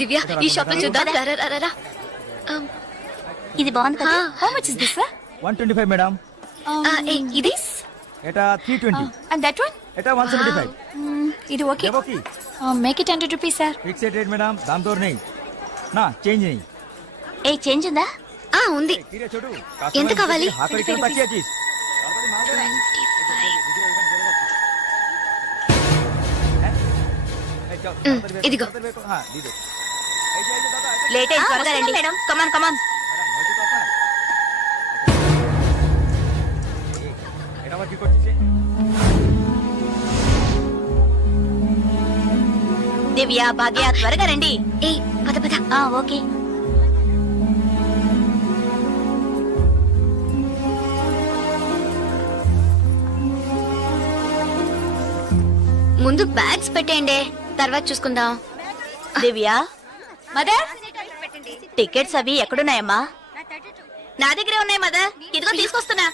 దివ్య ఈ షాప్ లో చూద్దాం. ఇది బాగుంది కదా. How much is this? 125 madam. ఇది ఎటా 320. And that one? ఎటా 175. ఇది okay. Okay. Make it 100 rupees sir. Fixed rate madam. దామ్ దోర్ नहीं ना चेंज नहीं. ఏ చేంజ్ ఉందా? ఉంది. తీరే చూడు. ఎంత కావాలి? ఆఖరి కిలో తక్కువ చీజ్. ఇదిగో. లేట్ అయింది త్వరగా రండి మేడం. కమాన్ కమాన్. దివ్య భాగ్య త్వరగా రండి. పద పద. ఓకే. ముందు బ్యాగ్స్ పెట్టేయండి, తర్వాత చూసుకుందాం. దివ్య మదర్ టికెట్స్ అవి ఎక్కడున్నాయమ్మా? నా దగ్గరే ఉన్నాయి మదర్. ఇదిగో తీసుకొస్తున్నా.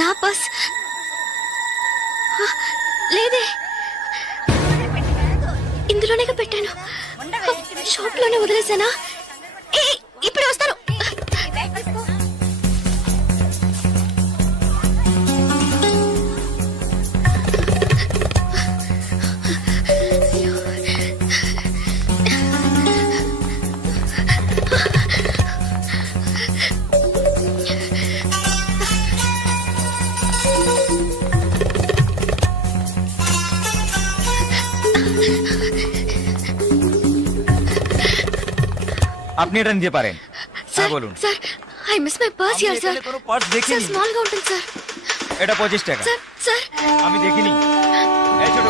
నా పర్స్ లేదే, ఇందులోనే పెట్టాను. షాప్ లోనే వదిలేసానా? ఇప్పుడు వస్తాను. আপনি এটা নিতে পারেন। স্যার বলুন। Sir I miss my purse here sir. কোনো পার্স দেখিনি। স্যার স্মল గా ఉంటుంది স্যার। এটা 25 টাকা। স্যার স্যার আমি দেখিনি। এই ছোট।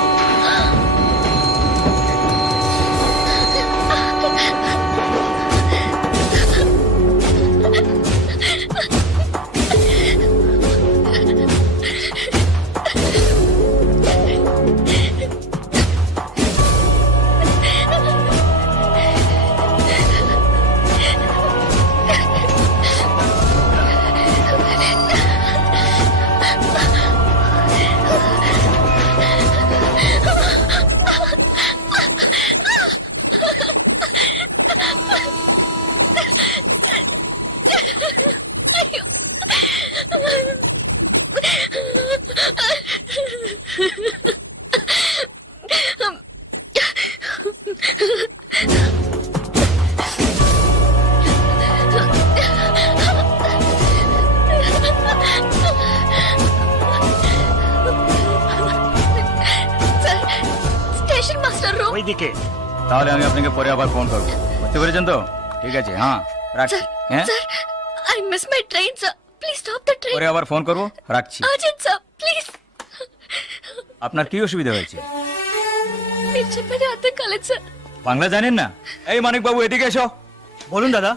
ওইদিকে তাহলে আমি আপনাকে পরে আবার ফোন করব। বুঝতে পেরেছেন তো? ঠিক আছে, হ্যাঁ রাখছি। হ্যাঁ sir I miss my train sir, please stop the train. পরে আবার ফোন করব, রাখছি। Urgent sir please. আপনার কি অসুবিধা হয়েছে? మీరు చెప్పేది అర్థం కాలేదు సార్। বাংলা জানেন না? এই মানিক বাবু এদিকে এসো। বলুন দাদা,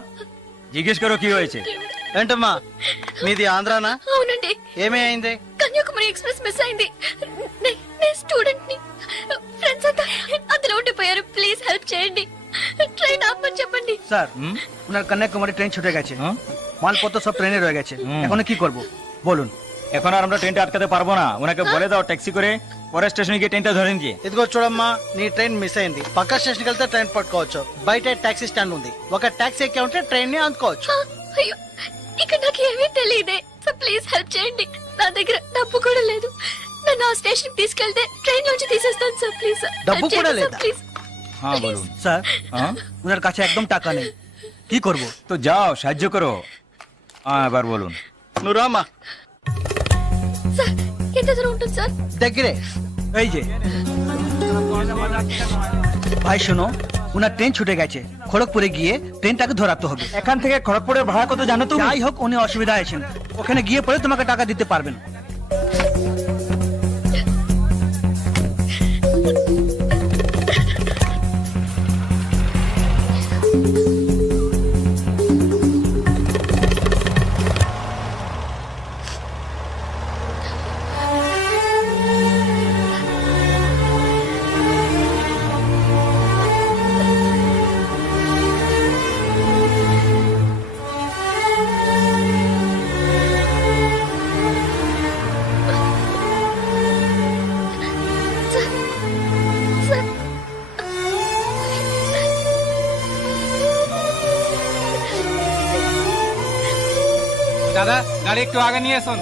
জিজ্ঞেস করো কি হয়েছে। ఏంటమ్మా మీది ఆంధ్రానా? అవునండి। ఏమైంది? కన్యాకుమారి ఎక్స్ప్రెస్ మిస్ అయింది। నేను స్టూడెంట్ ని, ఫ్రెండ్స్ అంతా అందులో ఉండిపోయారు। ప్లీజ్ హెల్ప్ చేయండి, ট্রেন আপনি చెప్పండి। স্যার ওনার কন্যাকুমারী ট্রেন ছুটে গেছে, মালপত্র সব ট্রেনে রয়ে গেছে, এখন কি করব বলুন? এখন আর আমরা ট্রেনটা আটকাতে পারবো না, ওনাকে বলে দাও ট্যাক্সি করে পরে స్టేషన్ గিয়ে ట్రైన్টা ধরে নিয়ে। ఇదిగో చూడమ్మా, నీ ట్రైన్ మిస్ అయింది, పక్క స్టేషన్కి వెళ్తే ట్రైన్ పట్టుకోవచ్చు, బయట టాక్సీ స్టాండ్ ఉంది, ఒక టాక్సీ ఎక్కి ఉంటే ట్రైన్ ని అందుకోవచ్చు। అయ్యో ఇక్కడ నాకు ఏమీ తెలియదే, సో ప్లీజ్ హెల్ప్ చేయండి। నా దగ్గర డబ్బు కూడా లేదు, నన్ను ఆ స్టేషన్ తీసుకెళ్తే ట్రైన్ నుంచి తీసేస్తాను సార్, ప్లీజ్। డబ్బు కూడా లేదా? ప్లీజ్। হ্যাঁ বলুন। স্যার হ্যাঁ ওনার কাছে একদম টাকা নেই, কি করব? তো যাও সাহায্য করো। হ্যাঁ এবার বলুন। నువ్వు రామ్మా। సార్ ఎంత దూరం ఉంటుంది సార్? దగ్గరే, এই যে ভাই শোনো, ওনার ট্রেন ছুটে গেছে, খড়গপুরে গিয়ে ট্রেনটাকে ধরাতে হবে। এখান থেকে খড়গপুরের ভাড়া কত জানো তুমি? যাই হোক উনি অসুবিধা আছেন, ওখানে গিয়ে পরে তোমাকে টাকা দিতে পারবেন। సార్ দাদা গাড়ি একটু আগে নিয়ে আসুন।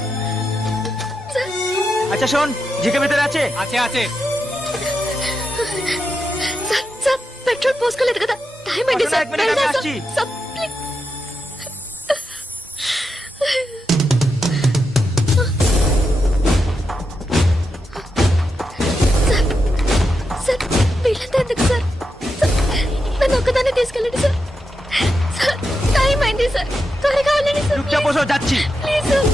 আচ্ছা শোন, জিকে ভেতরে আছে? আছে আছে। సార్ పెట్రోల్ పోసుకోలేదు కదా టైం అయింది సార్ ఒక మినిట్, నేను వెళ్దాం వచ్చి. సార్ ప్లీజ్ సార్ వీళ్ళంతా ఎందుకు సార్ సార్, నన్ను ఒక్కదాన్ని తీసుకెళ్ళండి సార్ సార్ టైం అయింది సార్ త్వరగా వెళ్ళండి సార్ চুপচাপ বসো, যাচ্ছি। ప్లీజ్ సార్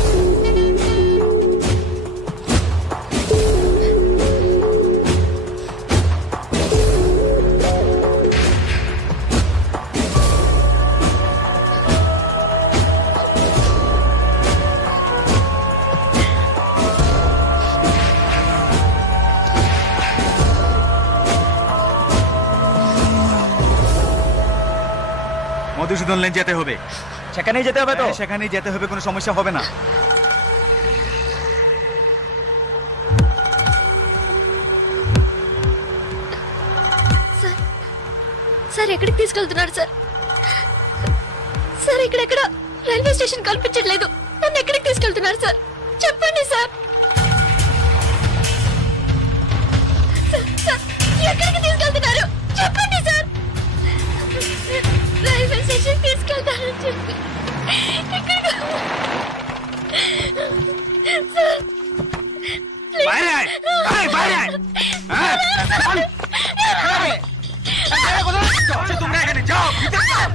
মধুসূদন লেন যেতে হবে। সেখানেই যেতে হবে তো? সেখানেই যেতে হবে, কোনো সমস্যা হবে না। సార్ సార్ ఎక్కడికి తీసుకెళ్తున్నారు సార్ సార్ ఇక్కడెక్కడ రైల్వే స్టేషన్ కనిపించట్లేదు నన్ను ఎక్కడికి తీసుకెళ్తున్నారు సార్ చెప్పండి సార్ సార్, సార్, ఎక్కడికి తీసుకెళ్తున్నారు చెప్పండి సార్ రైల్వే స్టేషన్ తీసుకెళ్తారని చెప్పి ఎక్కడికి- సార్ ప్లీజ్. বাইরে আয়, আয়, বাইরে আয়। হ্যাঁ, চল। আচ্ছা, তোমরা এখানে যাও, ভিতরে যাও, যাও।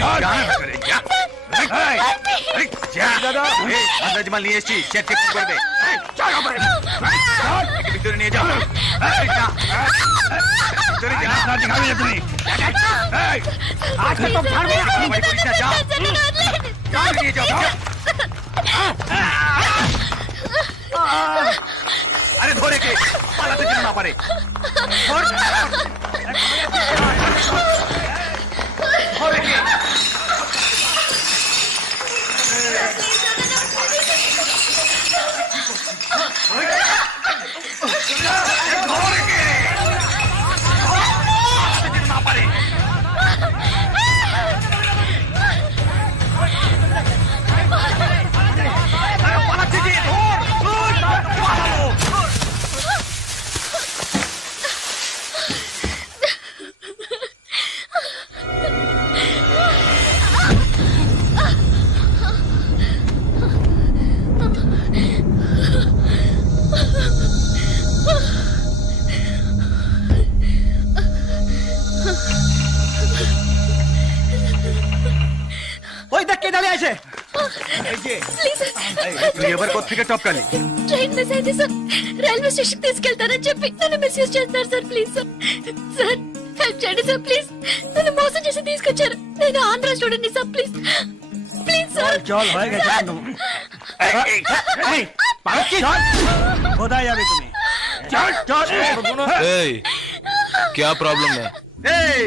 যা, যা। এই, যা। এই, আন্দাজ মাল নিয়ে এসেছি, চেক চেক করবে। এই, চল, ওপরে। চল, একে ভিতরে নিয়ে যাও। এই, যা। ভিতরে যা। তুমি। এই, আজকে তো ছাড়বো না। তোমায় করিস না, যাও। চল, নিয়ে যাও, যাও। আরে ধরে কে পালাতে যেন না পারে ধর। ধরে কে ধরে কে পালাতে যেন না পারে। পালাচ্ছে যে ধর ধর পালাবো। ওই দেখ কে দাঁড়িয়ে আছে। এই যে ప్లీజ్ సార్ তুই এবার কোত্থেকে টপকালি? ట్రైన్ మిస్ అయితే సార్ రైల్వే స్టేషన్ తీసుకెళ్తారని చెప్పి నన్ను మిస్యూజ్ చేస్తారు sir please sir sir help చేయండి సార్ ప్లీజ్ నన్ను మోసం చేసి తీసుకొచ్చారు నేను ఆంధ్ర స్టూడెంట్ ని సార్ ప్లీజ్ ప్లీజ్ సార్ চল হয়ে গেছে কেন? এই পালাচ্ছি চল। কোথায় যাবে তুমি? চল চল। এই क्या प्रॉब्लम है? এই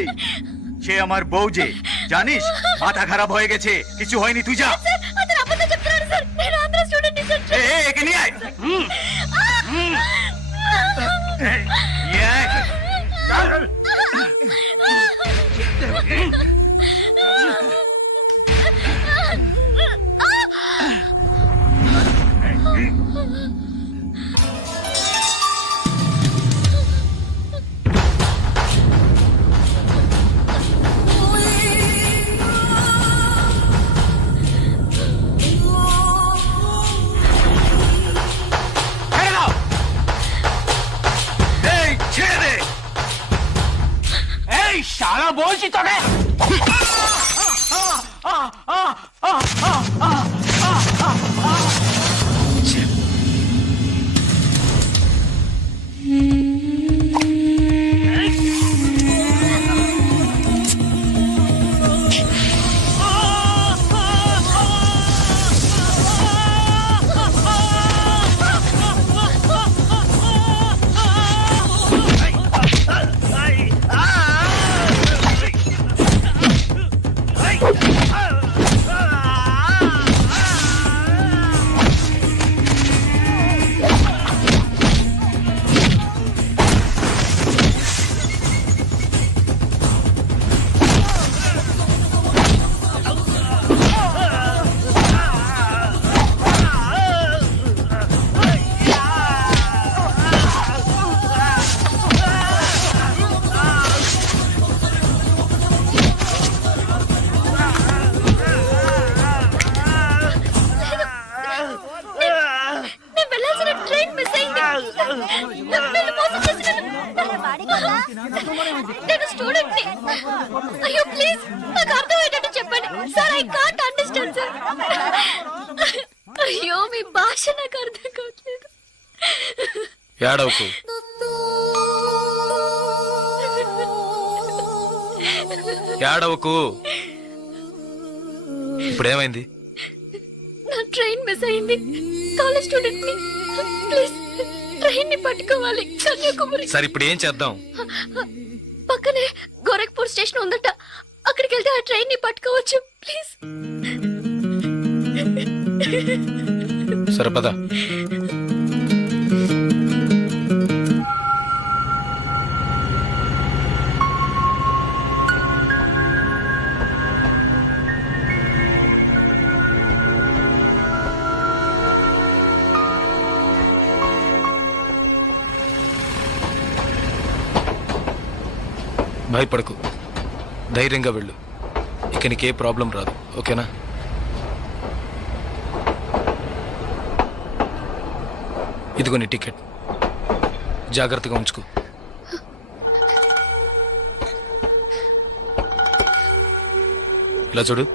সে আমার বউ যে জানিস, মাথা খারাপ হয়ে গেছে, কিছু হয়নি, তুই যা। సార్ అతను అబద్ధం చెప్తున్నారు సార్ నేను ఆంధ్ర స్టూడెంట్ ని సార్ এই, এই, একে নিয়ে আয়। এই, নিয়ে আয়। চল। ছেড়ে দাও। এই, ছেড়ে দে। এই শালা বলছি তোকে। భాష నాకు అర్థం కావట్లేదు. ఏడవకు. ఏడవకు. ఇప్పుడేమైంది? నా ట్రైన్ మిస్ అయింది. కాలేజ్ స్టూడెంట్ ని, ప్లీజ్ ట్రైన్ ని పట్టుకోవాలి. కన్యాకుమారి సరే ఇప్పుడు ఏం చేద్దాం? పక్కనే గోరఖ్పూర్ స్టేషన్ ఉందట, అక్కడికి వెళ్తే ఆ ట్రైన్ ని పట్టుకోవచ్చు. ప్లీజ్. సరే పద. భయపడకు, ధైర్యంగా వెళ్ళు. ఇక నీకే ప్రాబ్లం రాదు, ఓకేనా? ఇదిగో నీ టికెట్, జాగ్రత్తగా ఉంచుకో. ఇలా చూడు,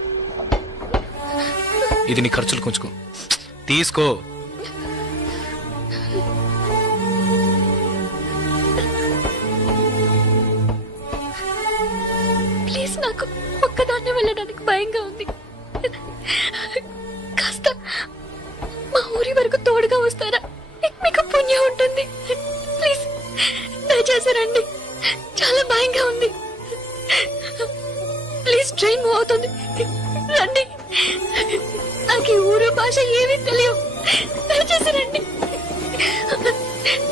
ఇది నీ ఖర్చులకు ఉంచుకో. తీసుకో. ప్లీజ్, నాకు ఒక్కదాన్నే వెళ్ళడానికి భయంగా ఉంది. కాస్త మా ఊరి వరకు తోడుగా వస్తారా? మీకు పుణ్యం ఉంటుంది. ప్లీజ్ దయచేసి రండి, చాలా భయంగా ఉంది. ప్లీజ్, ట్రైన్ మూవ్ అవుతుంది, రండి. నాకు ఈ ఊరు భాష ఏమీ తెలియవు, దయచేసి రండి.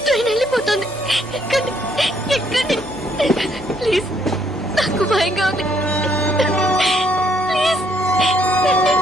ట్రైన్ వెళ్ళిపోతుంది, ఎక్కండి ఎక్కండి. ప్లీజ్, నాకు భయంగా ఉంది. ప్లీజ్ రండి.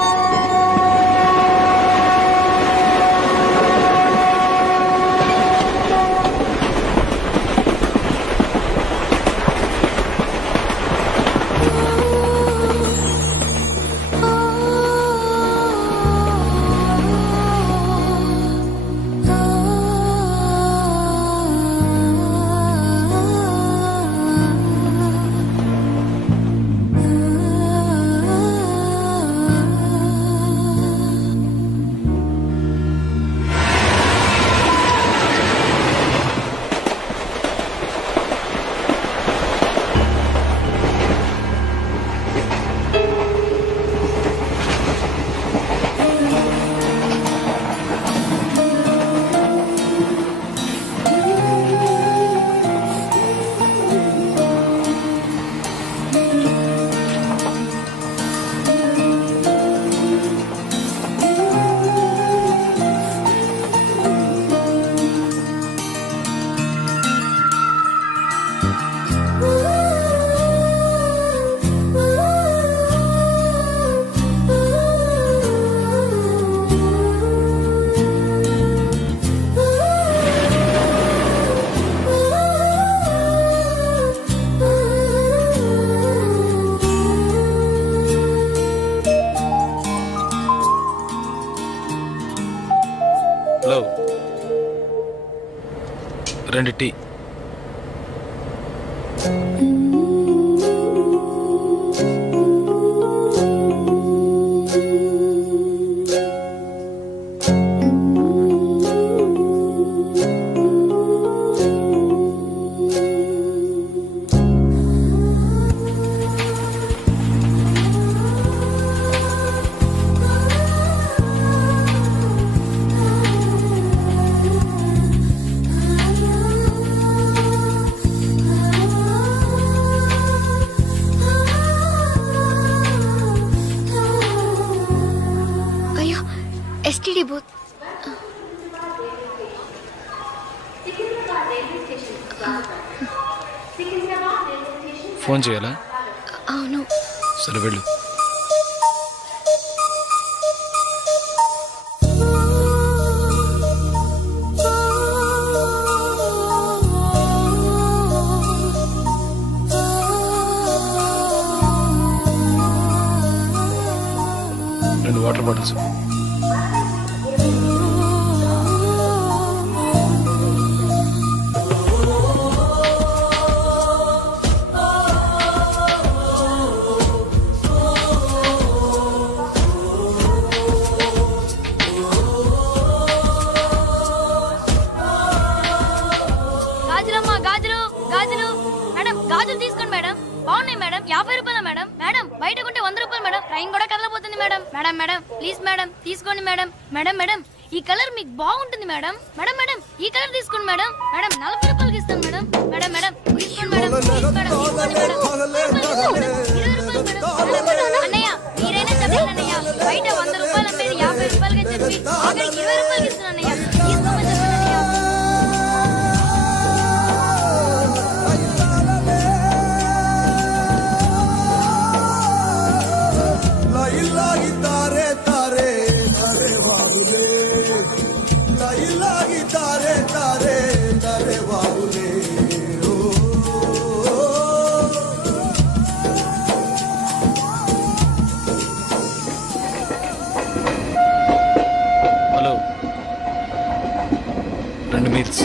Hello, 2 tea. అయ్యో, ఎస్టీడీ బూత్. ఫోన్ చేయాలా? అవును. సరే వెళ్ళు. రెండు వాటర్ బాటిల్స్. బయట కొంటే 100 రూపాయలు మేడం. ట్రైన్ కూడా కదలబోతుంది madam. Madam madam please madam తీసుకోండి మేడం. మేడం మేడం ఈ కలర్ మీకు బాగుంటుంది మేడం. మేడం మేడం ఈ కలర్ తీసుకోండి మేడం. మేడం 40 రూపాయలకి ఇస్తాను మేడం. మేడం మేడం తీసుకోండి మేడం. ప్లీజ్ మేడం తీసుకోండి మేడం. 20 రూపాయలు మేడం. అన్నయ్య మీరైనా చెప్పండి అన్నయ్య. బయట 100 రూపాయలు అమ్మేది 50 రూపాయలకి చెప్పి ఆఖరికి 20 రూపాయలకి ఇస్తాను అన్నయ్య. తీసుకోమని చెప్పండి అన్నయ్య. लागी तारे तारे तारे बाबुले लागी तारे तारे तारे बाबुले హలో 2 మీల్స్.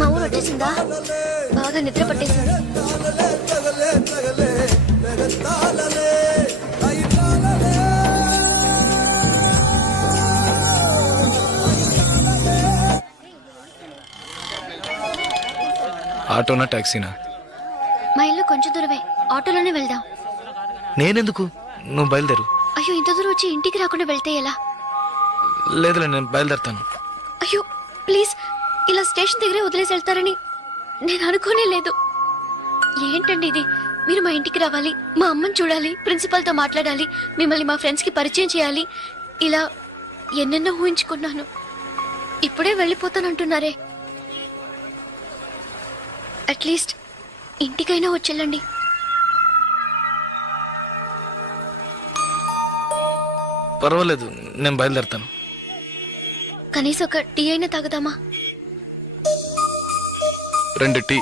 మా ఊరు వచ్చేసిందా? బాగా నిద్ర పట్టేసింది. ఆటోనా టాక్సీనా? మా ఇల్లు కొంచెం దూరమే, ఆటోలోనే వెళ్దాం. నేనెందుకు, నువ్వు బయలుదేరు. అయ్యో ఇంత దూరం వచ్చి ఇంటికి రాకుండా వెళ్తే ఎలా? లేదులే, నేను బయలుదేరుతాను. అయ్యో ప్లీజ్, ఇలా స్టేషన్ దగ్గరే వదిలేసి వెళ్తారని నేను అనుకోనే లేదు. ఏంటండి ఇది? మీరు మా ఇంటికి రావాలి, మా అమ్మని చూడాలి, ప్రిన్సిపల్తో మాట్లాడాలి, మిమ్మల్ని మా ఫ్రెండ్స్కి పరిచయం చేయాలి, ఇలా ఎన్నెన్నో ఊహించుకున్నాను. ఇప్పుడే వెళ్ళిపోతానంటున్నారే. అట్లీస్ట్ ఇంటికైనా వచ్చేళ్ళండి. పర్వాలేదు, నేను బయలుదేరుతాను. కనీసం ఒక టీ అయినా తాగుదామా? 2 టీ.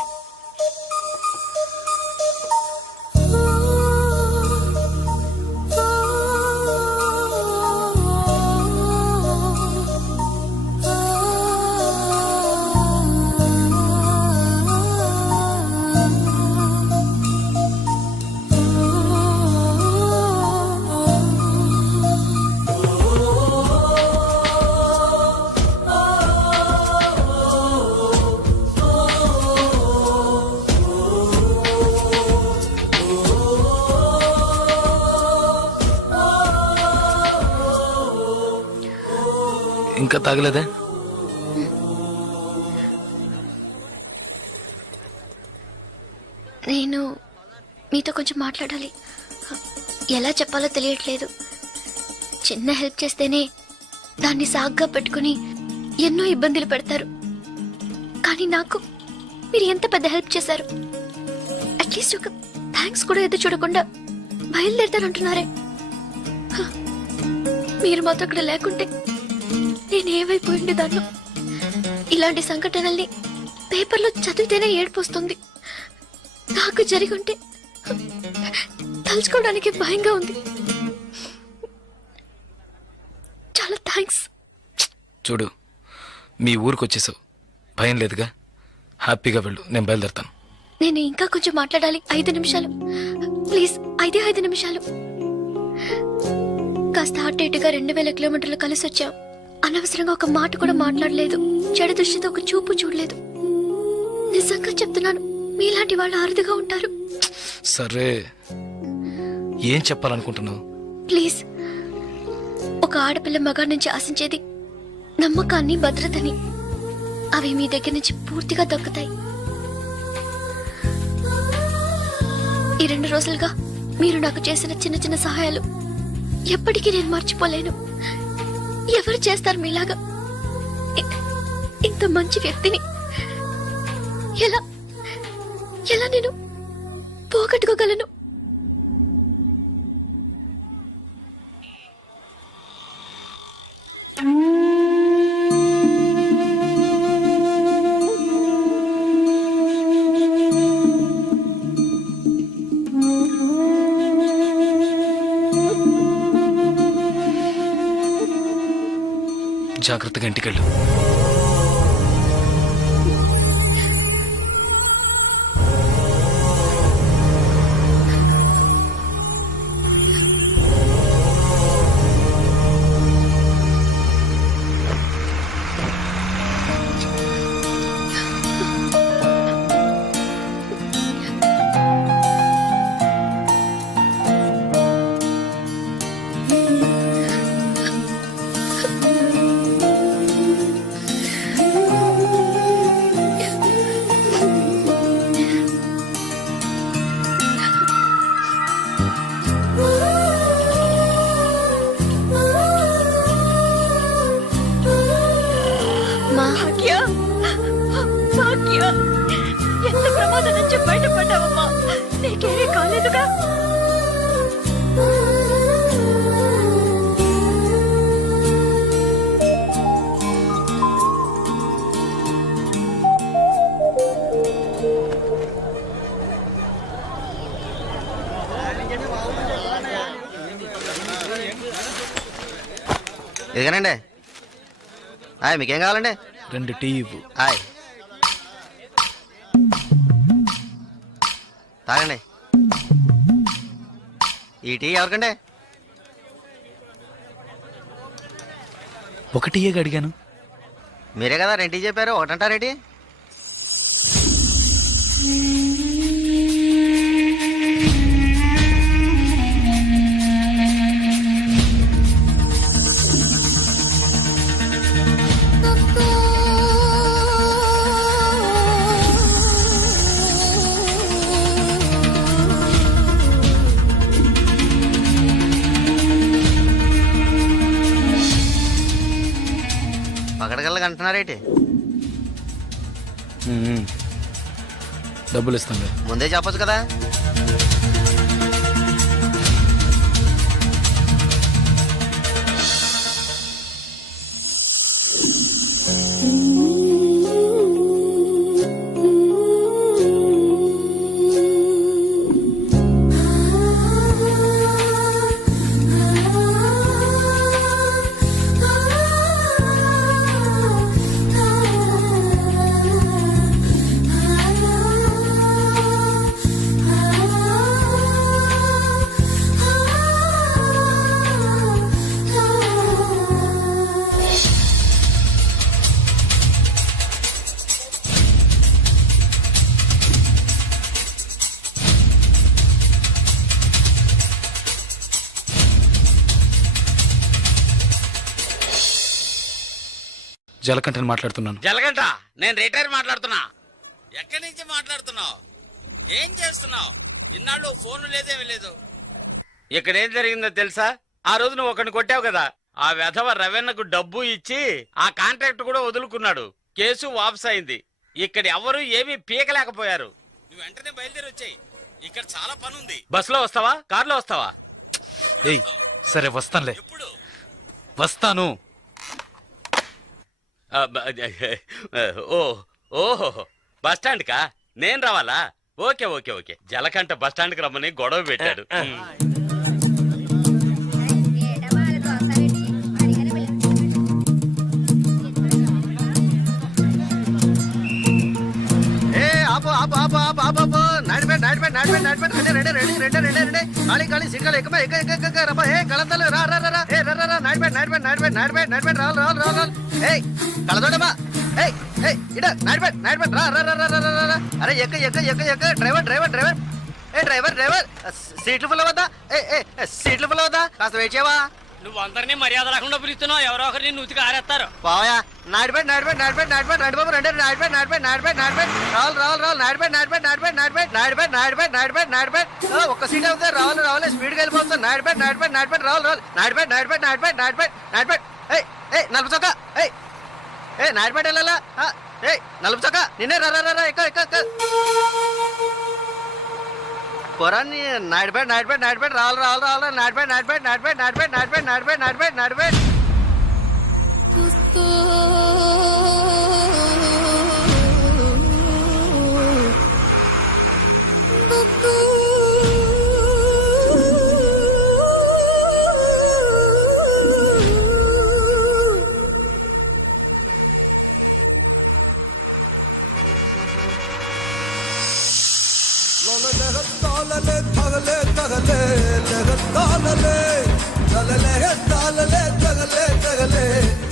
ఇంకా తాగలేదే? నేను మీతో కొంచెం మాట్లాడాలి. ఎలా చెప్పాలో తెలియట్లేదు. చిన్న హెల్ప్ చేస్తేనే దాన్ని సాగ్గా పెట్టుకుని ఎన్నో ఇబ్బందులు పెడతారు. కానీ నాకు మీరు ఎంత పెద్ద హెల్ప్ చేశారు. అట్లీస్ట్ ఒక థ్యాంక్స్ కూడా ఎదురు చూడకుండా బయలుదేరుతానంటున్నారే. మీరు మాతో అక్కడ లేకుంటే నేనేమైపోయి ఉండేదాన్ని. ఇలాంటి సంఘటనల్ని పేపర్లో చదివితేనే ఏడుపొస్తుంది. నాకు జరిగి ఉంటే తలుచుకోవడానికి భయంగా ఉంది. చూడు, మీ ఊరికి వచ్చేసావు, భయం లేదుగా. హ్యాపీగా వెళ్ళు, నేను బయలుదేరుతాను. నేను ఇంకా కొంచెం మాట్లాడాలి. 5 నిమిషాలు ప్లీజ్. 5 నిమిషాలు. కాస్త అటు ఇటుగా 2000 కిలోమీటర్లు కలిసి వచ్చాం. అనవసరంగా ఒక మాట కూడా మాట్లాడలేదు. చెడు దృష్టితో ఒక చూపు చూడలేదు. నిజంగా చెప్తున్నాను, మీలాంటి వాళ్ళు అరుదుగా ఉంటారు. సరే, ఏం చెప్పాలనుకుంటున్నావు? ప్లీజ్. ఒక ఆడపిల్ల మగాడి నుంచి ఆశించేది నమ్మకాన్ని, భద్రతని. అవి మీ దగ్గర నుంచి పూర్తిగా దక్కుతాయి. ఈ 2 రోజులుగా మీరు నాకు చేసిన చిన్న చిన్న సహాయాలు ఎప్పటికీ నేను మర్చిపోలేను. ఎవరు చేస్తారు మీలాగా? ఇంత మంచి వ్యక్తిని ఎలా ఎలా నేను పోగొట్టుకోగలను? జాగ్రత్తగా ఇంటికెళ్ళు. భాగ్య, భాగ్య, ఎంత ప్రమాదం నుంచి బయటపడ్డావమ్మా? నీకేమీ కాలేదుగా? ఇదిగానండి. మీకేం కావాలండి? 2 టీ ఇవ్వు. తాగండి. ఈ టీ ఎవరికండి? 1 టీయేగా అడిగాను. మీరే కదా 2 టీ చెప్పారు, ఒకటంటారేటి? పకడగల్లగా అంటున్నారేటి? డబ్బులు ఇస్తాను. ముందే చెప్పొచ్చు కదా. జలకంఠని మాట్లాడుతున్నాను. జలగంట, నేను రిటైర్ మాట్లాడుతున్నా. ఎక్కడి నుంచి మాట్లాడుతున్నావు? ఏం చేస్తున్నావు? ఇన్నాళ్ళు ఫోన్ లేదేమీ లేదు. ఇక్కడ ఏం జరిగిందో తెలుసా? ఆ రోజు నువ్వు ఒకరిని కొట్టావు కదా, ఆ వెధవ రవెన్నకు డబ్బు ఇచ్చి ఆ కాంట్రాక్ట్ కూడా వదులుకున్నాడు. కేసు వాపస్ అయింది. ఇక్కడ ఎవరు ఏమీ పీకలేకపోయారు. నువ్వు వెంటనే బయలుదేరి వచ్చాయి. ఇక్కడ చాలా పని ఉంది. బస్సులో వస్తావా, కారులో వస్తావా? ఏయ్, సరే వస్తానులే. ఎప్పుడు వస్తాను. ఓహో, బస్ స్టాండ్ కా నేను రావాలా? Okay okay okay. జలకంట బస్ స్టాండ్ కి రమ్మని గొడవ పెట్టాడు. ఖాళీ సీట్లు ఎక్కువ ఎక్క రబ్బా ఏ కళంతలు రా రా రా ఏ రా రాల్ ఏయ్ కళదోడమ్మా ఏయ్ ఏయ్ ఇడ నాడిపెట్ రా అరే ఎక్క డ్రైవర్ ఏ డ్రైవర్ సీట్లు ఫుల్ అవద్దా సీట్లు ఫుల్ అవద్దా కాస్త వెయిట్ చేయవా నువ్వు అందరినీ మర్యాద రాకుండా పిలుస్తున్నావు ఎవరో ఒకరిని నూతికి ఆరేస్తారు పోయా నాడిపెట్ నడిబాబు రండి నాడిపెట్ నాడిపెట్ ఒక్క సీట్ అవుతుంది రావాలి స్పీడ్గా వెళ్ళిపోతుంది నాడిపెట్ రావాలి నాడిపెట్ ఏ నలుపు చొక్క ఏ నాడిపెట్ వెళ్ళాలా ఏ నలుపు చొక్క నిన్నే రా ఎక్క పొరాన్ని నాడిపెట్ రావాలి నాడిపెట్ లగతాలలే తగలే లగతాలలే తగలే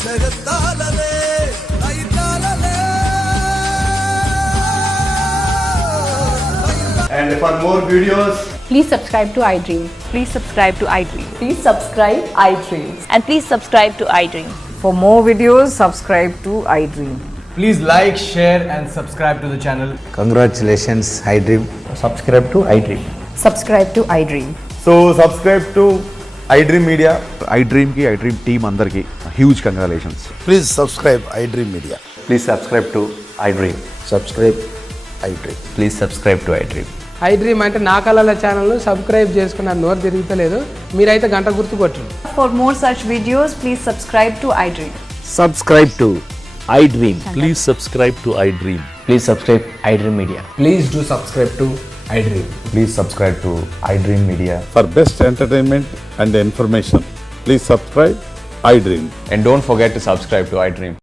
లగతాలలే ఐతాలలే. And for more videos, Please subscribe to iDream. Please subscribe to iDream. Please subscribe iDream. And please subscribe to iDream. For more videos, subscribe to iDream. please like, share and subscribe to the channel. Congratulations, iDream. Subscribe to iDream. Subscribe to iDream. So subscribe to iDream Media. iDream కి iDream team అందరికి huge congratulations. Please subscribe iDream Media. Please subscribe to iDream. Subscribe iDream. Please subscribe to iDream. iDream అంటే నా కళల channel subscribe చేసుకున్న నోరు తిరుగుతలేదు మీరైతే గంట గుర్తు కొట్టండి. For more such videos, please subscribe to iDream. Subscribe to iDream. Please subscribe to iDream. Please subscribe iDream Media. Please do subscribe to iDream. Please subscribe to iDream Media. For best entertainment and information, please subscribe iDream. And don't forget to subscribe to iDream.